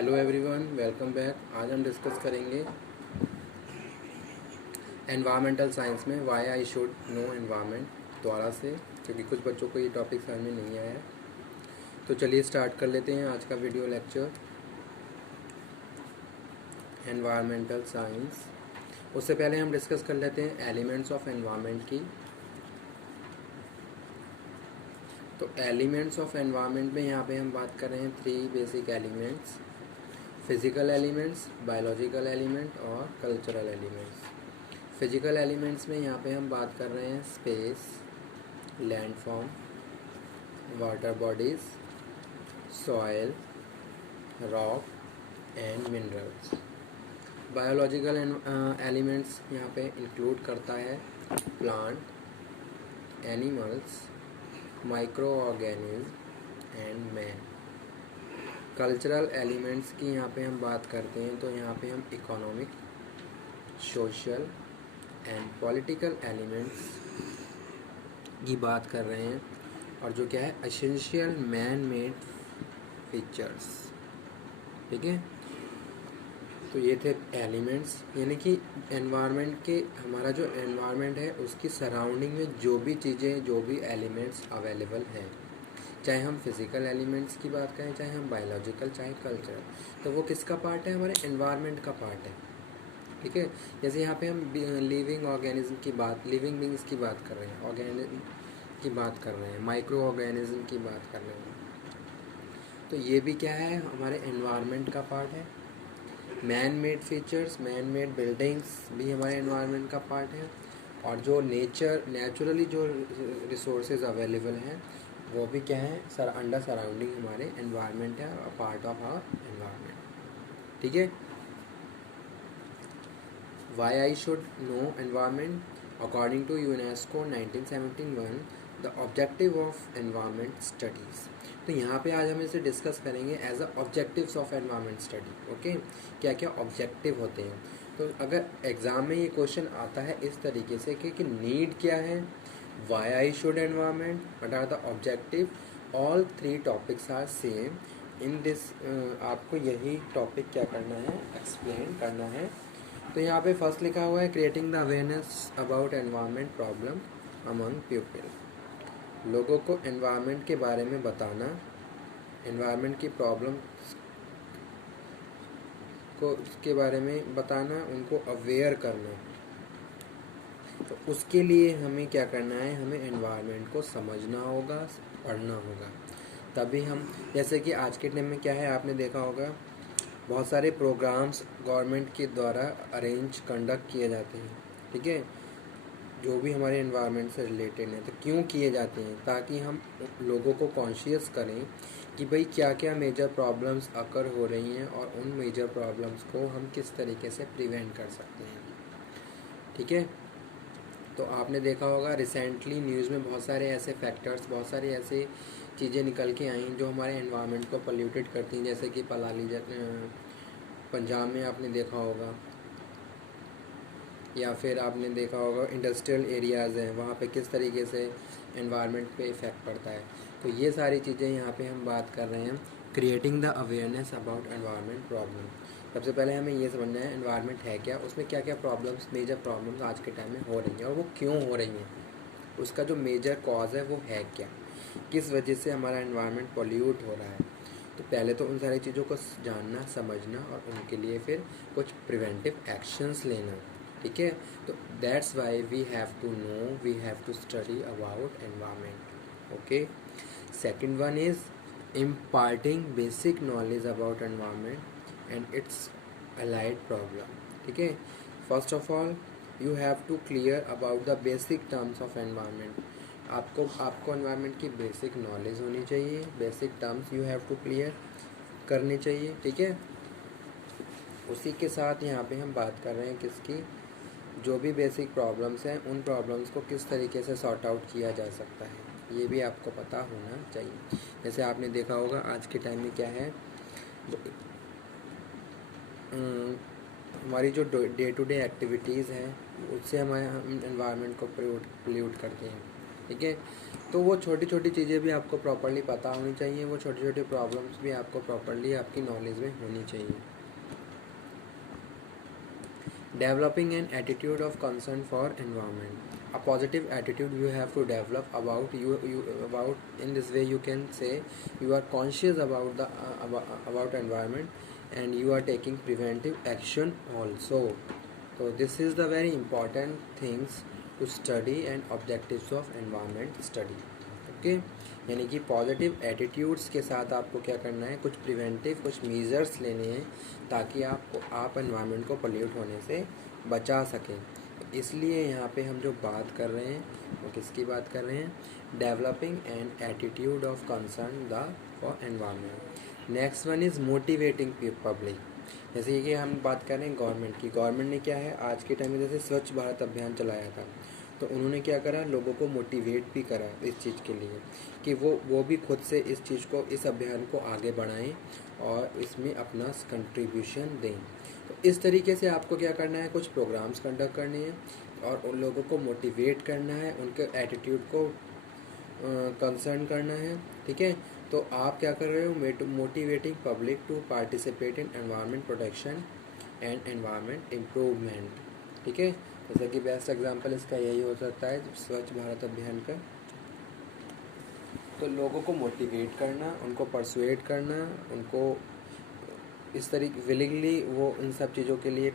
Hello everyone, welcome back. आज हम discuss करेंगे एनवायरमेंटल साइंस में why I should know environment दोबारा से, क्योंकि कुछ बच्चों को ये टॉपिक समझ में नहीं आया है। तो चलिए स्टार्ट कर लेते हैं आज का वीडियो लेक्चर एनवायरमेंटल साइंस। उससे पहले हम डिस्कस कर लेते हैं एलिमेंट्स ऑफ एनवायरनमेंट की। तो एलिमेंट्स ऑफ एनवायरनमेंट में यहाँ पे हम बात कर रहे हैं 3 basic elements: physical elements, biological element और कल्चरल एलिमेंट्स। फिज़िकल एलिमेंट्स में यहाँ पे हम बात कर रहे हैं space, landform, water bodies, soil, rock and minerals. Biological elements यहाँ पे इंक्लूड करता है plant, animals, micro organism and man. Cultural elements की यहाँ पे हम बात करते हैं तो यहाँ पे हम economic, social and political elements की बात कर रहे हैं, और जो क्या है एसेंशियल मैन मेड फीचर्स। ठीक है, तो ये थे एलिमेंट्स, यानी कि एनवायरनमेंट के, हमारा जो एनवायरनमेंट है उसकी सराउंडिंग में जो भी चीज़ें, जो भी एलिमेंट्स अवेलेबल हैं, चाहे हम फिज़िकल एलिमेंट्स की बात करें, चाहे हम बायोलॉजिकल, चाहे कल्चरल, तो वो किसका पार्ट है? हमारे एनवायरनमेंट का पार्ट है। ठीक है, जैसे यहाँ पे हम लिविंग ऑर्गेनिज्म की बात, लिविंग बींग्स की बात कर रहे हैं, ऑर्गेनिज्म की बात कर रहे हैं, माइक्रो ऑर्गेनिज्म की बात कर रहे हैं, तो ये भी क्या है? हमारे एनवायरनमेंट का पार्ट है। Man made features, man made buildings भी हमारे एनवायरनमेंट का पार्ट है, और जो नेचुरली जो रिसोर्सेज अवेलेबल हैं वो भी क्या है? अंडर सराउंडिंग हमारे एनवायरनमेंट है, पार्ट ऑफ आवर एनवायरनमेंट। ठीक है, Why I should know environment? According to UNESCO 1971, the objective of environment studies. तो यहाँ पे आज हम इसे डिस्कस करेंगे as a objectives of environment study. Okay, क्या क्या ऑब्जेक्टिव होते हैं। तो अगर एग्ज़ाम में ये क्वेश्चन आता है इस तरीके से कि नीड क्या है, why I should environment, what are the objective, all 3 topics are same in this. आपको यही टॉपिक क्या करना है? एक्सप्लेन करना है। तो यहाँ पे फर्स्ट लिखा हुआ है creating the awareness about environment problem among people. लोगों को एनवायरनमेंट के बारे में बताना, एनवायरनमेंट की प्रॉब्लम को के बारे में बताना, उनको अवेयर करना। तो उसके लिए हमें क्या करना है? हमें एनवायरनमेंट को समझना होगा, पढ़ना होगा, तभी हम, जैसे कि आज के टाइम में क्या है, आपने देखा होगा बहुत सारे प्रोग्राम्स गवर्नमेंट के द्वारा अरेंज कंडक्ट किए जाते हैं। ठीक है, जो भी हमारे एनवायरनमेंट से रिलेटेड हैं, तो क्यों किए जाते हैं? ताकि हम लोगों को कॉन्शियस करें कि भाई क्या क्या मेजर प्रॉब्लम्स अकर हो रही हैं, और उन मेजर प्रॉब्लम्स को हम किस तरीके से प्रिवेंट कर सकते हैं। ठीक है, तो आपने देखा होगा रिसेंटली न्यूज़ में बहुत सारे ऐसे फैक्टर्स, बहुत सारे ऐसे चीज़ें निकल के आई हैं जो हमारे एनवायरनमेंट को पोल्यूटेड करती हैं। जैसे कि पंजाब में आपने देखा होगा, या फिर आपने देखा होगा इंडस्ट्रियल एरियाज़ हैं, वहाँ पे किस तरीके से एनवायरनमेंट पे इफ़ेक्ट पड़ता है। तो ये सारी चीज़ें यहाँ पे हम बात कर रहे हैं creating the awareness about environment problem. सबसे पहले हमें ये समझना है एनवायरनमेंट है क्या, उसमें क्या क्या प्रॉब्लम्स, मेजर प्रॉब्लम्स आज के टाइम में हो रही हैं, और वो क्यों हो रही हैं, उसका जो मेजर कॉज है वो है क्या, किस वजह से हमारा एनवायरनमेंट पोल्यूट हो रहा है। तो पहले तो उन सारी चीज़ों को जानना, समझना, और उनके लिए फिर कुछ प्रिवेंटिव एक्शंस लेना। ठीक है, तो that's why we have to know, we have to study about environment. Okay, second one is imparting basic knowledge about environment and its allied problem. ठीक है, first of all you have to clear about the basic terms of environment. आपको environment की basic knowledge होनी चाहिए, basic terms you have to clear करने चाहिए। ठीक है, उसी के साथ यहाँ पे हम बात कर रहे हैं किसकी, जो भी बेसिक प्रॉब्लम्स हैं, उन प्रॉब्लम्स को किस तरीके से सॉर्ट आउट किया जा सकता है, ये भी आपको पता होना चाहिए। जैसे आपने देखा होगा आज के टाइम में क्या है, हमारी जो डे टू डे एक्टिविटीज़ हैं उससे हम एनवायरनमेंट को पोल्यूट करते हैं। ठीक है, तो वो छोटी छोटी चीज़ें भी आपको प्रॉपरली पता होनी चाहिए, वो छोटी छोटी प्रॉब्लम्स भी आपको प्रॉपरली आपकी नॉलेज में होनी चाहिए। Developing an attitude of concern for environment. A positive attitude you have to develop about in this way you can say you are conscious about the about environment and you are taking preventive action also. So this is the very important things to study and objectives of environment study. Okay, यानी कि positive attitudes के साथ आपको क्या करना है, कुछ preventive कुछ मेजर्स लेने हैं ताकि आप एनवायरनमेंट को पोल्यूट होने से बचा सकें। इसलिए यहाँ पे हम जो बात कर रहे हैं वो किसकी बात कर रहे हैं, developing an attitude of concern the for environment. Next one is motivating public. जैसे कि हम बात कर रहे हैं गवर्नमेंट की, गवर्नमेंट ने क्या है आज के टाइम में जैसे स्वच्छ भारत अभियान चलाया था, तो उन्होंने क्या करा, लोगों को मोटिवेट भी करा इस चीज़ के लिए कि वो भी खुद से इस चीज़ को, इस अभियान को आगे बढ़ाएं और इसमें अपना कंट्रीब्यूशन दें। तो इस तरीके से आपको क्या करना है, कुछ प्रोग्राम्स कंडक्ट करने हैं और उन लोगों को मोटिवेट करना है, उनके एटीट्यूड को कंसर्न करना है। ठीक है, तो आप क्या कर रहे हो, motivating public to participate in environment protection and environment improvement. ठीक है, जैसे कि बेस्ट एग्जांपल इसका यही हो सकता है स्वच्छ भारत अभियान का। तो लोगों को मोटिवेट करना, उनको परसुएट करना, उनको इस तरीके विलिंगली वो इन सब चीज़ों के लिए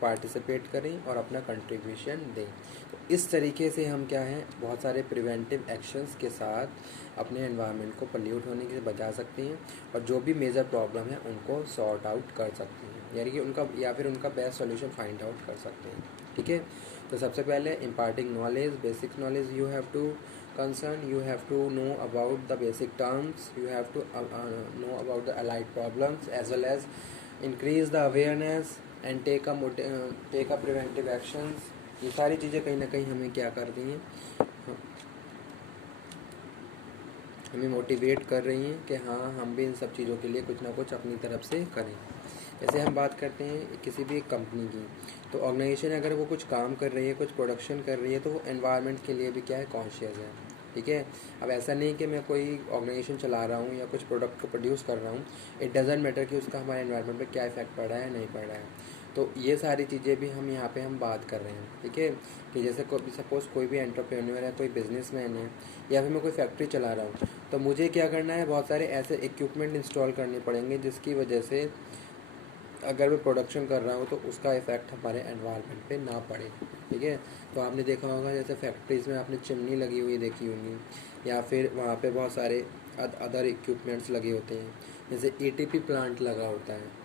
पार्टिसिपेट करें और अपना कंट्रीब्यूशन दें। तो इस तरीके से हम क्या है, बहुत सारे प्रिवेंटिव एक्शंस के साथ अपने एनवायरनमेंट को पोल्यूट होने से बचा सकते हैं और जो भी मेजर प्रॉब्लम है उनको सॉर्ट आउट कर सकते हैं, यानी कि उनका या फिर उनका बेस्ट सॉल्यूशन फाइंड आउट कर सकते हैं। ठीक है, तो सबसे पहले imparting knowledge, basic knowledge you have to concern, you have to know about the basic terms, you have to know about the allied problems as well as increase the awareness and take a preventive actions। ये सारी चीज़ें कहीं ना कहीं हमें क्या कर रही हैं, हमें मोटिवेट कर रही हैं कि हाँ हम भी इन सब चीज़ों के लिए कुछ ना कुछ अपनी तरफ से करें। जैसे हम बात करते हैं किसी भी एक कंपनी की, तो ऑर्गेनाइजेशन अगर वो कुछ काम कर रही है, कुछ प्रोडक्शन कर रही है, तो वो एनवायरनमेंट के लिए भी क्या है, कॉन्शियस है। ठीक है, अब ऐसा नहीं कि मैं कोई ऑर्गेनाइजेशन चला रहा हूँ या कुछ प्रोडक्ट को प्रोड्यूस कर रहा हूँ, इट डजेंट मैटर कि उसका हमारे एनवायरनमेंट पे क्या इफेक्ट पड़ रहा है नहीं पड़ रहा है। तो ये सारी चीज़ें भी हम यहाँ पे हम बात कर रहे हैं। ठीक है, कि जैसे सपोज़ कोई भी एंटरप्रेन्योर है, कोई बिजनेसमैन है, या फिर मैं कोई फैक्ट्री चला रहा हूँ, तो मुझे क्या करना है, बहुत सारे ऐसे इक्विपमेंट इंस्टॉल करने पड़ेंगे जिसकी वजह से अगर मैं प्रोडक्शन कर रहा हूँ तो उसका इफ़ेक्ट हमारे एनवायरनमेंट पे ना पड़े। ठीक है, तो आपने देखा होगा जैसे फैक्ट्रीज़ में आपने चिमनी लगी हुई देखी होंगी, या फिर वहाँ पे बहुत सारे अदर इक्विपमेंट्स लगे होते हैं, जैसे एटीपी प्लांट लगा होता है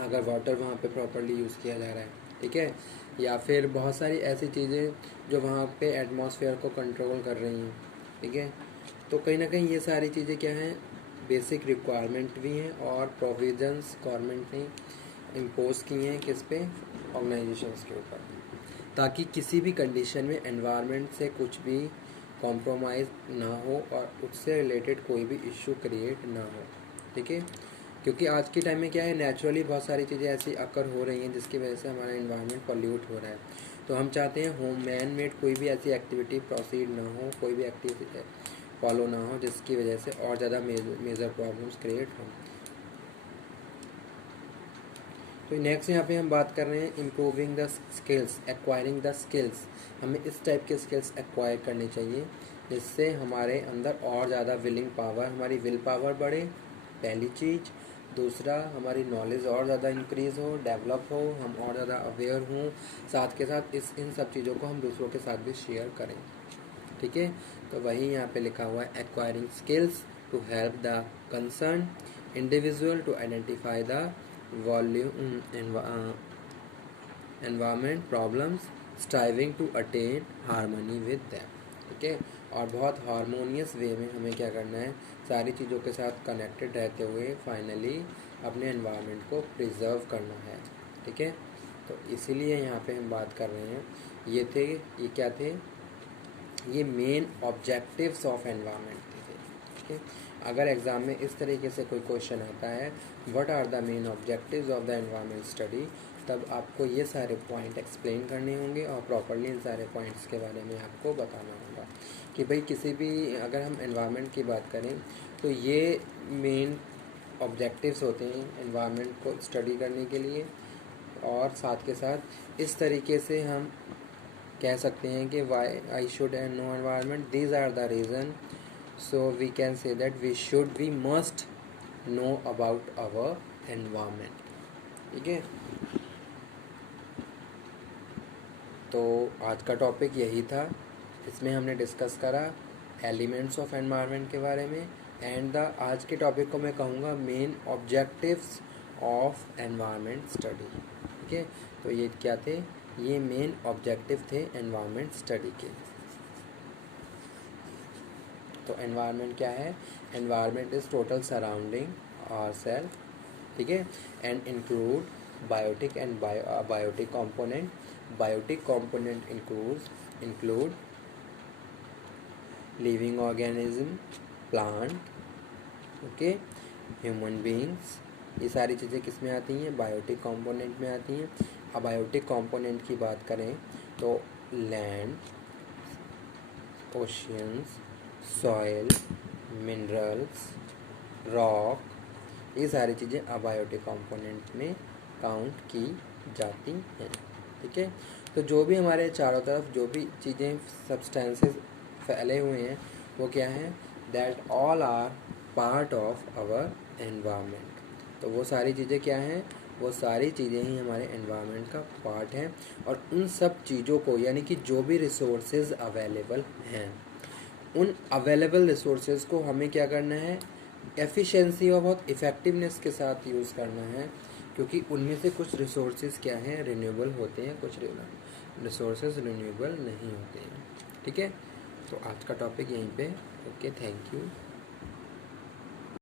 अगर वाटर वहाँ पे प्रॉपरली यूज़ किया जा रहा है। ठीक है, या फिर बहुत सारी ऐसी चीज़ें जो वहाँ पे एटमॉस्फेयर को कंट्रोल कर रही हैं। ठीक है, तो कहीं ना कहीं ये सारी चीज़ें क्या हैं, बेसिक रिक्वायरमेंट भी हैं और प्रोविजंस गवर्नमेंट ने इम्पोज किए हैं किस पे, ऑर्गेनाइजेशंस के ऊपर, ताकि किसी भी कंडीशन में एनवायरनमेंट से कुछ भी कॉम्प्रोमाइज़ ना हो और उससे रिलेटेड कोई भी इश्यू क्रिएट ना हो। ठीक है, क्योंकि आज के टाइम में क्या है, नेचुरली बहुत सारी चीज़ें ऐसी अकर हो रही हैं जिसकी वजह से हमारा एनवायरनमेंट पॉल्यूट हो रहा है। तो हम चाहते हैं होम मैन मेड कोई भी ऐसी एक्टिविटी प्रोसीड ना हो, कोई भी एक्टिविटी फॉलो ना हो जिसकी वजह से और ज़्यादा मेजर प्रॉब्लम्स क्रिएट हों। तो नेक्स्ट यहाँ पे हम बात कर रहे हैं improving the skills, acquiring the skills. हमें इस टाइप के स्किल्स एक्वायर करने चाहिए जिससे हमारे अंदर और ज़्यादा विलिंग पावर, हमारी विल पावर बढ़े, पहली चीज़। दूसरा, हमारी नॉलेज और ज़्यादा इंक्रीज़ हो, डेवलप हो, हम और ज़्यादा अवेयर हों, साथ के साथ इन सब चीज़ों को हम दूसरों के साथ भी शेयर करें। ठीक है, तो वही यहाँ पे लिखा हुआ है acquiring skills to help the concern individual to identify the volume environment problems, striving to attain harmony with them. ठीक है, और बहुत हारमोनियस वे में हमें क्या करना है, सारी चीज़ों के साथ कनेक्टेड रहते हुए फाइनली अपने एनवायरनमेंट को प्रिजर्व करना है। ठीक है, तो इसीलिए यहाँ पे हम बात कर रहे हैं, ये क्या थे, ये मेन ऑब्जेक्टिव्स ऑफ एनवायरनमेंट थे। ठीक है, अगर एग्ज़ाम में इस तरीके से कोई क्वेश्चन आता है, what are the main objectives of the environment study, तब आपको ये सारे पॉइंट एक्सप्लेन करने होंगे और प्रॉपरली इन सारे पॉइंट्स के बारे में आपको बताना होगा कि भाई किसी भी अगर हम एनवायरनमेंट की बात करें तो ये मेन ऑब्जेक्टिव्स होते हैं एनवायरनमेंट को स्टडी करने के लिए। और साथ के साथ इस तरीके से हम कह सकते हैं कि why I should know environment, these are the reason, so we can say that we must know about our environment. ठीक है, तो आज का टॉपिक यही था। इसमें हमने डिस्कस करा एलिमेंट्स ऑफ एनवायरनमेंट के बारे में एंड आज के टॉपिक को मैं कहूँगा main objectives of environment study. ठीक है, तो ये क्या थे, ये मेन ऑब्जेक्टिव थे एनवायरनमेंट स्टडी के। तो एनवायरनमेंट क्या है, environment is total surrounding ourself. ठीक है, and include biotic and biotic component. Biotic component include living organism, plant, okay, human beings. ये सारी चीज़ें किस में आती हैं, बायोटिक कंपोनेंट में आती हैं। अब बायोटिक कंपोनेंट की बात करें तो land, oceans, soil, minerals, rock, ये सारी चीज़ें अबायोटिक कंपोनेंट में काउंट की जाती हैं। ठीक है, तो जो भी हमारे चारों तरफ जो भी चीज़ें सब्सटेंसेस फैले हुए हैं वो क्या हैं, that all are part of our environment. तो वो सारी चीज़ें क्या हैं, वो सारी चीज़ें ही हमारे एनवायरनमेंट का पार्ट हैं। और उन सब चीज़ों को यानी कि जो भी रिसोर्सेज अवेलेबल हैं उन अवेलेबल रिसोर्सेज को हमें क्या करना है, एफिशिएंसी और बहुत इफ़ेक्टिवनेस के साथ यूज़ करना है, क्योंकि उनमें से कुछ रिसोर्सेज क्या हैं, रिन्यूएबल होते हैं, कुछ रिसोर्सेज रिन्यूएबल नहीं होते हैं। ठीक है, तो आज का टॉपिक यहीं पे। Okay, thank you.